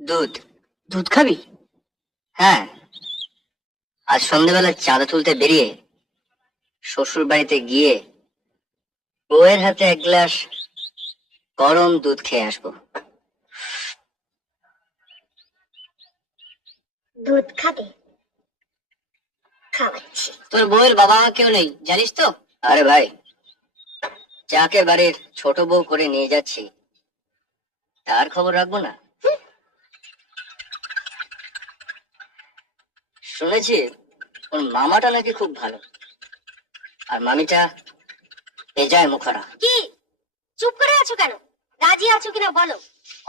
দুধ। দুধ খাবি? হ্যাঁ। আজ সন্ধ্যেবেলা চাঁদা তুলতে বেরিয়ে শ্বশুর বাড়িতে গিয়ে বউয়ের হাতে এক গ্লাস গরম দুধ খেয়ে আসব। দুধ খাবে? খাওয়াচ্ছি। তোর বউয়ের বাবা মা কেউ নেই জানিস তো? আরে ভাই যাকে বাড়ির ছোট বউ করে নিয়ে যাচ্ছি তার খবর রাখব না? শুনেছি ওর মামাটা নাকি খুব ভালো। আর মামিটা বেজায় মুখারা। কি? চুপ করে আছো কেন? রাজি আছো কিনা বলো।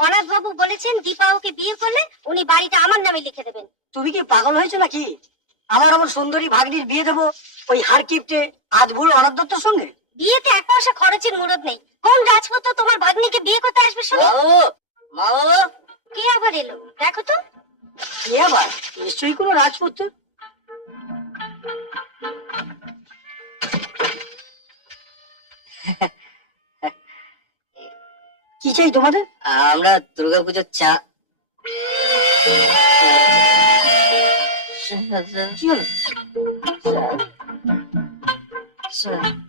অনাথ বাবু বলেছেন দীপা ওকে বিয়ে করলে উনি বাড়িটা আমার নামে লিখে দেবেন। তুমি কি পাগল হয়েছো নাকি? আমার আমার সুন্দরী ভাগ্নির বিয়ে দেবো ওই হার কিপটে আধবুড়ো অনাথ দত্তর সঙ্গে? বিয়েতে এক পয়সা খরচের মুরদ নেই। কোন রাজপুত্র তোমার ভাগ্নিকে বিয়ে করতে আসবে শুনি? মা বাবু নিশ্চয়ই কোনো রাজপুত্র? কি চাই তোমাদের? আমরা দুর্গাপুজোর চা। কি হলো?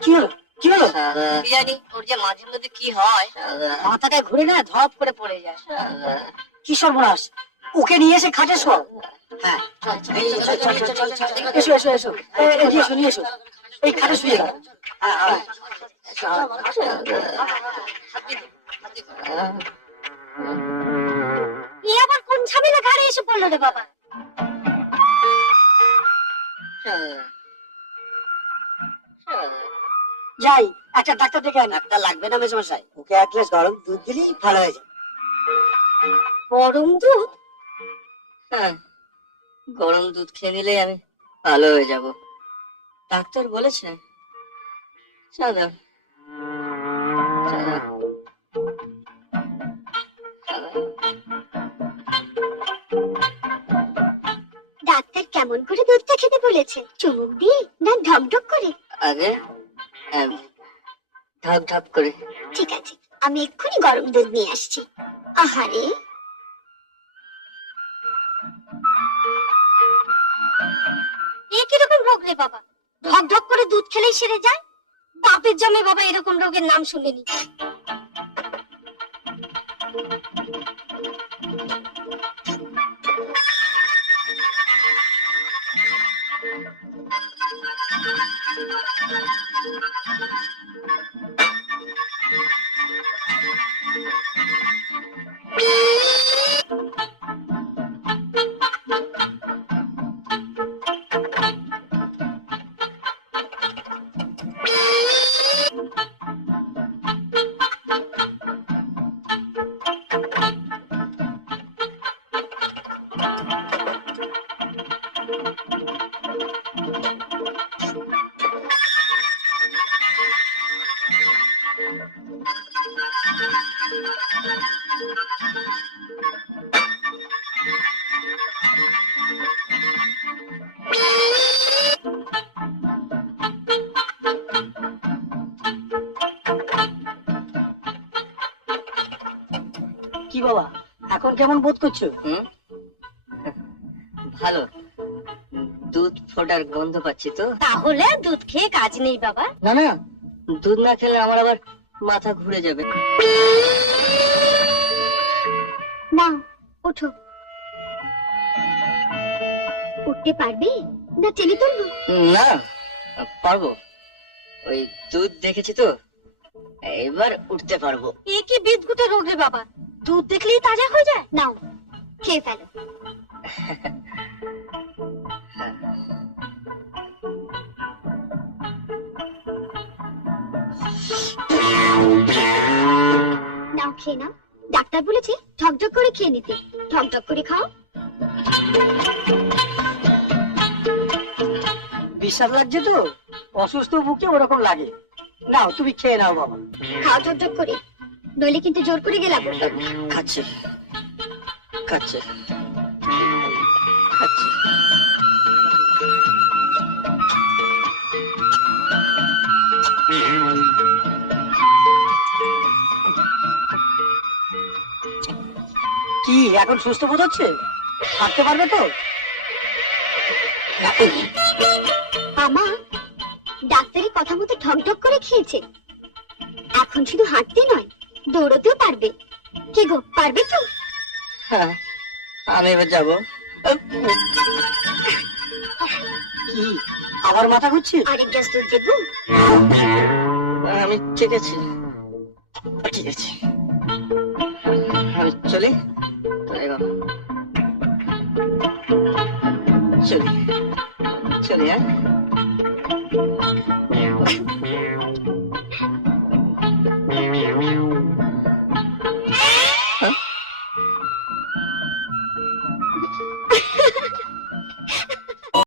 কি হলো? কি হলো? জানি ওর যে মাঝে মধ্যে কি হয়? মাথাটা ঘুরে না ধপ করে পড়ে যায়। কি সর্বনাশ। ওকে নিয়ে এসে খাটে শো হ্যাঁ এই, চল, চল, চল, চল, চল, চল, এসো এসো এসো। এসো নিয়ে এসো। এই খাটে শুয়ে দাও হ্যাঁ, হ্যাঁ। এ আবার কোন ঝামেলা? ঘাড়ে এসে পড়ল রে বাবা। যাই একটা ডাক্তার ডেকে আনি। ডাক্তার লাগবে না মেসমশাই ওকে এক গ্লাস গরম দুধ দিলেই ভালো হয়ে যায়। গরম দুধ? হ্যাঁ গরম দুধ খেয়ে নিলে আমি ভালো হয়ে যাব। ডাক্তার বলেছে। সাদা। ডাক্তার কেমন করে দুধটা খেতে বলেছে? চুমুক দিয়ে না ঢক ঢক করে? আগে হ্যাঁ, ঢাক ঢাক করে। ঠিক আছে আমি এক্ষুনি গরম দুধ নিয়ে আসছি। আহারে! রোগ রে বাবা। ঢক ঢক করে দুধ খেলেই সেরে যায়। বাপের জমে বাবা এরকম রোগের নাম শুনিনি। কি বাবা? এখন কেমন বোধ করছ? ভালো। দুধ ফোটার গন্ধ পাচ্ছি তো। তাহলে দুধ খেয়ে কাজ নেই বাবা। না না। দুধ না খেলে আমার আবার মাথা ঘুরে যাবে। নাও ওঠো। উঠতে পারবে? না টেনে তুলবো? না পারব। ওই দুধ দেখেছি তো এবার উঠতে পারব। এ কি বিদঘুটে রোগ রে বাবা? দুধ দেখলেই তাজা হয়ে যায়? নাও খেয়ে ফেলো। খেয়ে নাও। ডাক্তার বলেছে ঠকঠক করে খেয়ে নিতে। ঠকঠক করে খাও। বিশ্বাস লাগছে তো? অসুস্থ মুখে ওরকম লাগে। নাও তুমি খেয়ে নাও বাবা। খাও ঠকঠক করে। নইলে কিন্তু জোর করে গেলাম। খাচ্ছে। খাচ্ছে। খাচ্ছে। কি এখন সুস্থ বোধ হচ্ছে? হাঁটতে পারবে তো? আমা ডাক্তারের কথা মতো ঠক করে খেয়েছে। এখন শুধু হাঁটতে নয় দৌড়তেও পারবে। কে গো পারবে তো? হ্যাঁ আমি এবার যাব। কি আবার মাথা ঘুরছে? আরেক গ্যাস দুধ দেবো? আমি ঠিক আছে ঠিক আছে। আমি চলি। তাই বাবা। চলি চলি হ্যাঁ